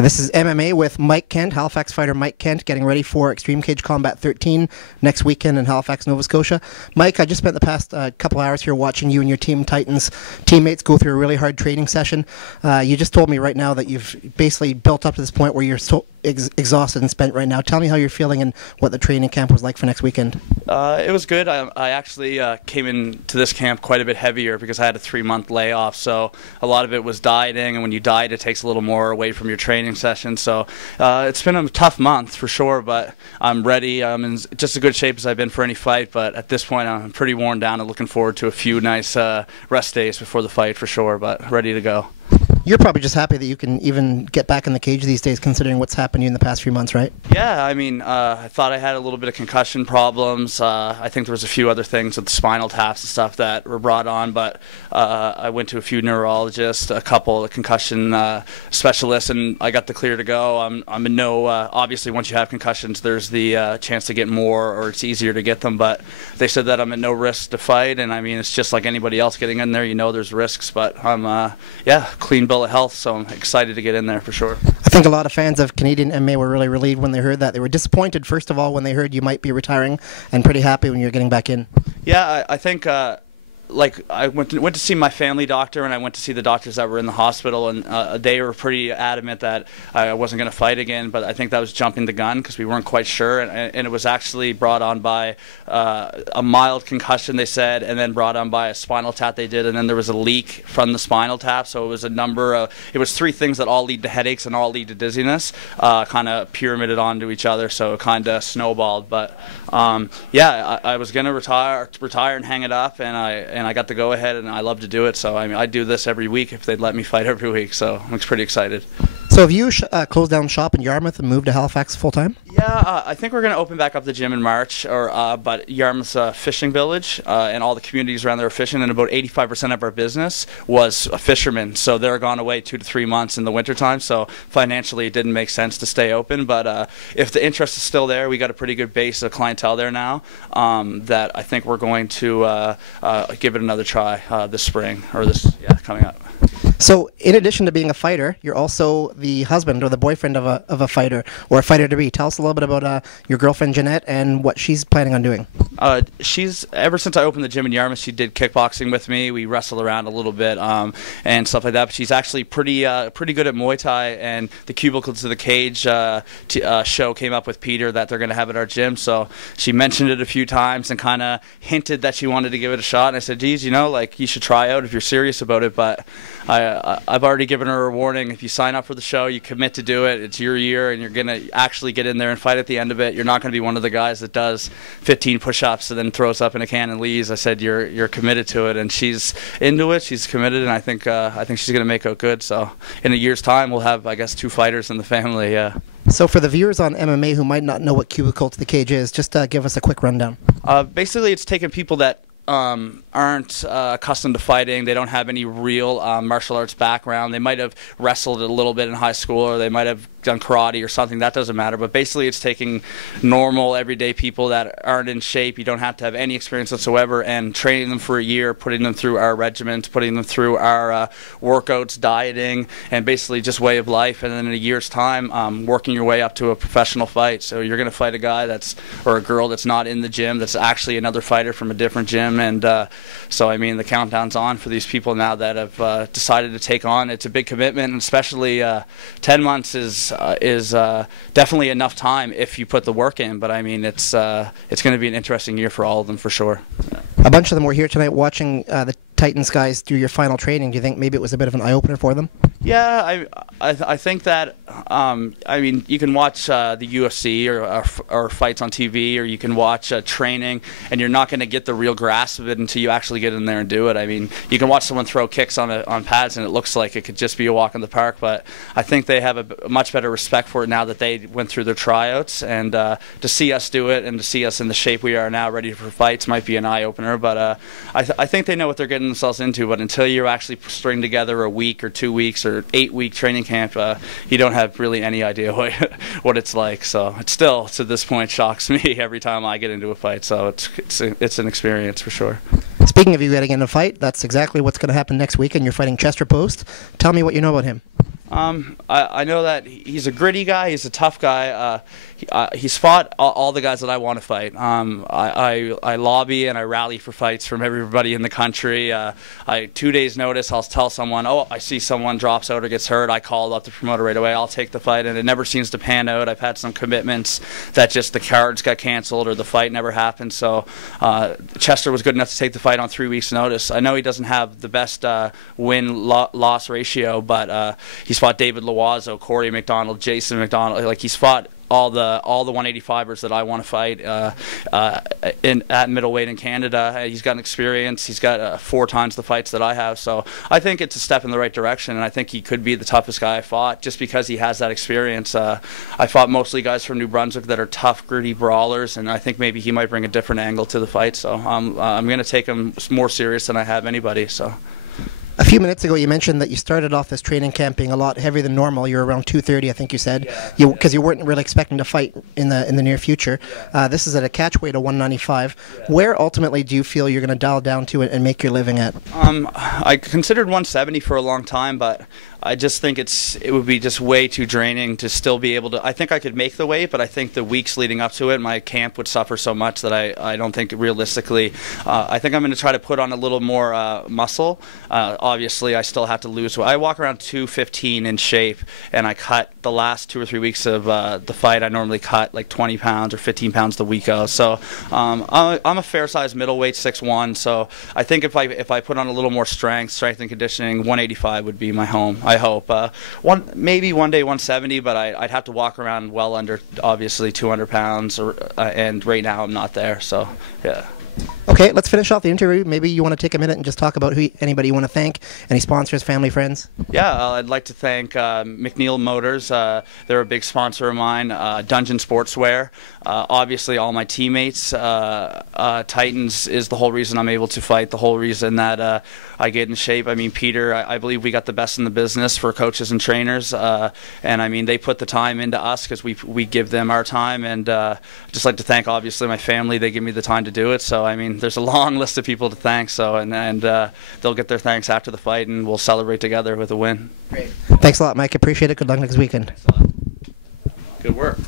Okay, this is MMA with Mike Kent, Halifax fighter Mike Kent, getting ready for Extreme Cage Combat 13 next weekend in Halifax, Nova Scotia. Mike, I just spent the past couple hours here watching you and your Team Titans teammates go through a really hard training session. You just told me right now that you've basically built up to this point where you're so exhausted and spent right now. Tell me how you're feeling and what the training camp was like for next weekend. It was good. I actually came into this camp quite a bit heavier because I had a 3-month layoff, so a lot of it was dieting, and when you diet it takes a little more away from your training session. So it's been a tough month for sure, but I'm ready. I'm in just as good shape as I've been for any fight, but at this point I'm pretty worn down and looking forward to a few nice rest days before the fight for sure, but ready to go. You're probably just happy that you can even get back in the cage these days, considering what's happened to you in the past few months, right? Yeah, I mean, I thought I had a little bit of concussion problems. I think there was a few other things with the spinal taps and stuff that were brought on, but I went to a few neurologists, a couple of concussion specialists, and I got the clear to go. I'm in no, obviously once you have concussions, there's the chance to get more, or it's easier to get them, but they said that I'm at no risk to fight, and I mean, it's just like anybody else getting in there, you know there's risks, but I'm, yeah, clean bill of health, so I'm excited to get in there for sure. I think a lot of fans of Canadian MMA were really relieved when they heard that. They were disappointed, first of all, when they heard you might be retiring, and pretty happy when you're getting back in. Yeah, I think like I went to see my family doctor, and I went to see the doctors that were in the hospital, and they were pretty adamant that I wasn't going to fight again, but I think that was jumping the gun because we weren't quite sure, and it was actually brought on by a mild concussion, they said, and then brought on by a spinal tap they did, and then there was a leak from the spinal tap, so it was a number of, it was 3 things that all lead to headaches and all lead to dizziness, kind of pyramided onto each other, so it kind of snowballed, but yeah, I was going to retire and hang it up, and I got the go ahead, and I love to do it. So I mean, I'd do this every week if they'd let me fight every week. So I'm pretty excited. So have you closed down shop in Yarmouth and moved to Halifax full time? Yeah, I think we're going to open back up the gym in March. But Yarmouth's a fishing village, and all the communities around there are fishing, and about 85% of our business was fishermen. So they're gone away 2 to 3 months in the wintertime. So financially, it didn't make sense to stay open. But if the interest is still there, we got a pretty good base of clientele there now. That I think we're going to give it another try this spring, or coming up. So, in addition to being a fighter, you're also the husband or the boyfriend of a fighter, or a fighter-to-be. Tell us a little bit about your girlfriend, Jeanette, and what she's planning on doing. She's, ever since I opened the gym in Yarmouth, she did kickboxing with me. We wrestled around a little bit and stuff like that. But she's actually pretty good at Muay Thai, and the Cubicles to the Cage show came up with Peter that they're going to have at our gym. So she mentioned it a few times and kind of hinted that she wanted to give it a shot. And I said, geez, you know, like, you should try out if you're serious about it. But I've already given her a warning. If you sign up for the show, you commit to do it. It's your year, and you're going to actually get in there and fight at the end of it. You're not going to be one of the guys that does 15 push-ups and then throws up in a can and leaves. I said you're committed to it, and she's into it. She's committed, and I think she's going to make out good. So in a year's time, we'll have, I guess, 2 fighters in the family. Yeah. So for the viewers on MMA who might not know what Cubicle to the Cage is, just give us a quick rundown. Basically, it's taking people that aren't accustomed to fighting. They don't have any real martial arts background. They might have wrestled a little bit in high school, or they might have done karate or something. That doesn't matter. But basically, it's taking normal, everyday people that aren't in shape. You don't have to have any experience whatsoever, and training them for a year, putting them through our regiments, putting them through our workouts, dieting, and basically just way of life. And then in a year's time, working your way up to a professional fight. So you're going to fight a guy or a girl that's not in the gym, that's actually another fighter from a different gym. And so, I mean, the countdown's on for these people now that have decided to take on. It's a big commitment, and especially 10 months is definitely enough time if you put the work in. But I mean, it's going to be an interesting year for all of them for sure. A bunch of them were here tonight watching the Titans guys do your final training. Do you think maybe it was a bit of an eye-opener for them? Yeah, I think that, I mean, you can watch the UFC or fights on TV, or you can watch training, and you're not going to get the real grasp of it until you actually get in there and do it. I mean, you can watch someone throw kicks on pads, and it looks like it could just be a walk in the park, but I think they have a much better respect for it now that they went through their tryouts, and to see us do it and to see us in the shape we are now, ready for fights, might be an eye-opener, but I think they know what they're getting themselves into, but until you actually string together a week or 2 weeks or 8-week training camp, you don't have really any idea what it's like. So it still, to this point, shocks me every time I get into a fight. So it's an experience for sure. Speaking of you getting in a fight, that's exactly what's going to happen next week, and you're fighting Chester Post. Tell me what you know about him. I know that he's a gritty guy. He's a tough guy. He's fought all the guys that I want to fight. I lobby and I rally for fights from everybody in the country. 2 days notice, I'll tell someone, oh, I see someone drops out or gets hurt. I call up the promoter right away. I'll take the fight, and it never seems to pan out. I've had some commitments that just the cards got canceled or the fight never happened. So Chester was good enough to take the fight on 3 weeks' notice. I know he doesn't have the best win-loss ratio, but he's fought David Loiseau, Corey McDonald, Jason McDonald. Like, he's fought all the 185ers that I want to fight at middleweight in Canada. He's got an experience. He's got 4 times the fights that I have. So I think it's a step in the right direction, and I think he could be the toughest guy I fought just because he has that experience. I fought mostly guys from New Brunswick that are tough, gritty brawlers, and I think maybe he might bring a different angle to the fight. So I'm going to take him more serious than I have anybody. So. A few minutes ago, you mentioned that you started off this training camp being a lot heavier than normal. You're around 230, I think you said, because you weren't really expecting to fight in the near future. This is at a catch weight of 195. Where ultimately do you feel you're going to dial down to it and make your living at? I considered 170 for a long time, but I just think it would be just way too draining to still be able to. I think I could make the weight, but I think the weeks leading up to it, my camp would suffer so much that I don't think realistically. I think I'm going to try to put on a little more muscle. Obviously, I still have to lose. I walk around 215 in shape, and I cut the last 2 or 3 weeks of the fight. I normally cut like 20 pounds or 15 pounds the week of. So I'm a fair-sized middleweight, 6'1". So I think if I put on a little more strength and conditioning, 185 would be my home. I hope. Maybe one day 170, but I'd have to walk around well under, obviously, 200 pounds, and right now I'm not there. So, yeah. Okay, let's finish off the interview. Maybe you want to take a minute and just talk about anybody you want to thank, any sponsors, family, friends? Yeah, I'd like to thank McNeil Motors. They're a big sponsor of mine. Dungeon Sportswear. Obviously, all my teammates. Titans is the whole reason I'm able to fight, the whole reason that I get in shape. I mean, Peter, I believe we got the best in the business for coaches and trainers. And, I mean, they put the time into us because we give them our time. And I'd just like to thank, obviously, my family. They give me the time to do it. So, I mean, there's a long list of people to thank. So, and they'll get their thanks after the fight, and we'll celebrate together with a win. Great. Thanks a lot, Mike. Appreciate it. Good luck next weekend. Good work.